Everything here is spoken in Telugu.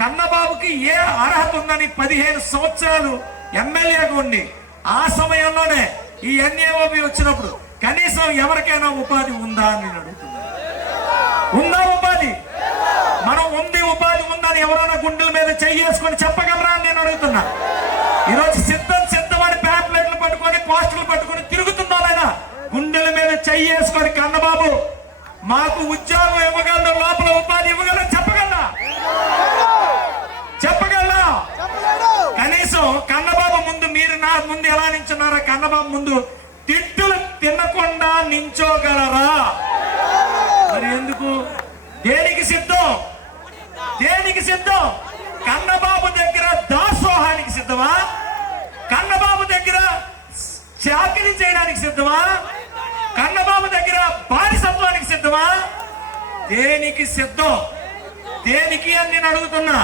కన్నబాబుకి ఏ అర్హత ఉందని 15 సంవత్సరాలు ఎమ్మెల్యేగా ఉండి ఆ సమయంలోనే ఈ ఎన్ఏఓబి వచ్చినప్పుడు కనీసం ఎవరికైనా ఉపాధి ఉందా అని నేను అడుగుతున్నా. ఉందా ఉపాధి? మనం ఉంది, ఉపాధి ఉందని ఎవరైనా గుండెల మీద చేసుకొని చెప్పగలరా అని నేను అడుగుతున్నా. ఈరోజు సిద్ధం అని ప్యాంప్లెట్లు పట్టుకొని పోస్టులు పట్టుకొని తిరుగుతున్నారైనా గుండెల మీద చేసుకొని కన్నబాబు మాకు ఉద్యోగం ఇవ్వగలరు, లోపల ఉపాధి ఇవ్వగలరు చెప్పగలరా? కనీసం కన్నబాబు ముందు మీరు నా ముందు ఎలా నించున్నారా? కన్నబాబు ముందు తిట్టులు తినకుండా నించోగలరా? మరి ఎందుకు? దేనికి సిద్ధం? కన్నబాబు దగ్గర దాసోహానికి సిద్ధమా? కన్నబాబు దగ్గర చాకరీ చేయడానికి సిద్ధమా? కన్నబాబు దగ్గర బానిసత్వానికి సిద్ధమా? దేనికి సిద్ధం? దేనికి అని నేను అడుగుతున్నా.